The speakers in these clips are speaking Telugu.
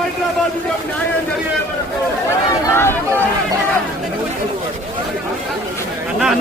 హైదరాబాద్ న్యాయం జరిగే వరకు అన్నా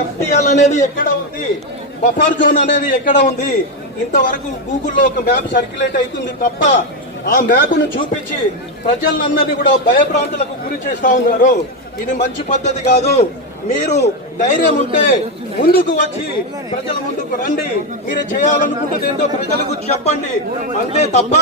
ఎఫ్టీఎల్ అనేది ఎక్కడ ఉంది, బఫర్ జోన్ అనేది ఎక్కడ ఉంది, ఇంతవరకు గూగుల్లో ఒక మ్యాప్ సర్క్యులేట్ అవుతుంది తప్ప ఆ మ్యాప్ ను చూపించి ప్రజలందరినీ కూడా భయభ్రాంతులకు గురి చేస్తా ఉన్నారు. ఇది మంచి పద్ధతి కాదు. మీరు ధైర్యం ఉంటే ముందుకు వచ్చి ప్రజల ముందుకు రండి. మీరు చేయాలనుకుంటుంది ఏంటో ప్రజలకు చెప్పండి. అంతే తప్ప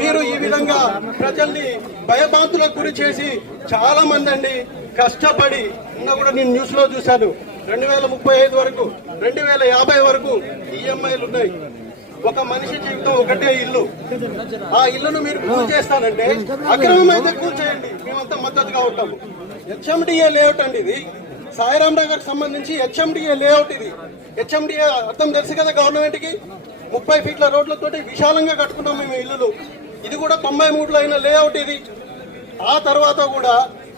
మీరు ఈ విధంగా ప్రజల్ని భయభ్రాంతులకు గురి చేసి చాలా మంది అండి కష్టపడి ఇంకా కూడా నేను న్యూస్ లో చూశాను 2035 వరకు 2050 వరకు ఈఎంఐలు ఉన్నాయి. ఒక మనిషి జీవితం ఒకటే ఇల్లు. ఆ ఇల్లును మీరు కూల్ చేస్తానంటే అక్రమం అయితే కూల్ చేయండి, మేమంతా మద్దతుగా ఉంటాము. హెచ్ఎండిఏ లేఅవుట్ అండి ఇది. సాయిరాం నగర్ సంబంధించి హెచ్ఎండిఏ లేఅవుట్ ఇది. హెచ్ఎండిఏ అర్థం తెలుసు కదా గవర్నమెంట్ కి. 30 ఫీట్ల రోడ్లతోటి విశాలంగా కట్టుకున్నాం మేము ఇల్లులు. ఇది కూడా 93లో అయిన లేఅవుట్ ఇది. ఆ తర్వాత కూడా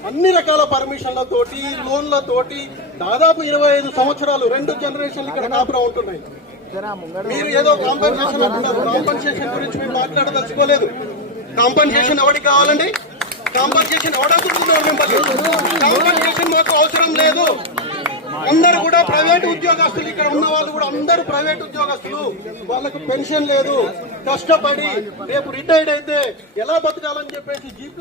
అన్ని రకాల పర్మిషన్లతోటి లోన్లతోటి దాదాపు 25 సంవత్సరాలు 2 జనరేషన్లు ఇక్కడ కాపురం ఉంటున్నాయి. మీరు ఏదో కాంపన్సేషన్ అంటున్నారు. కాంపన్సేషన్ గురించి మీరు మాట్లాడదలుచుకోలేదు. కాంపన్సేషన్ ఎవరికి కావాలండి? కాంపన్సేషన్ ఎవడవుతున్నారు మిమ్మల్ని? కాంపన్సేషన్ మాకు అవసరం లేదు. అందరూ కూడా ప్రైవేట్ ఉద్యోగస్తులు, ఇక్కడ ఉన్న వాళ్ళు కూడా అందరూ ప్రైవేట్ ఉద్యోగస్తులు. వాళ్ళకు పెన్షన్ లేదు. కష్టపడి రేపు రిటైర్డ్ అయితే ఎలా బతకాలని చెప్పేసి G+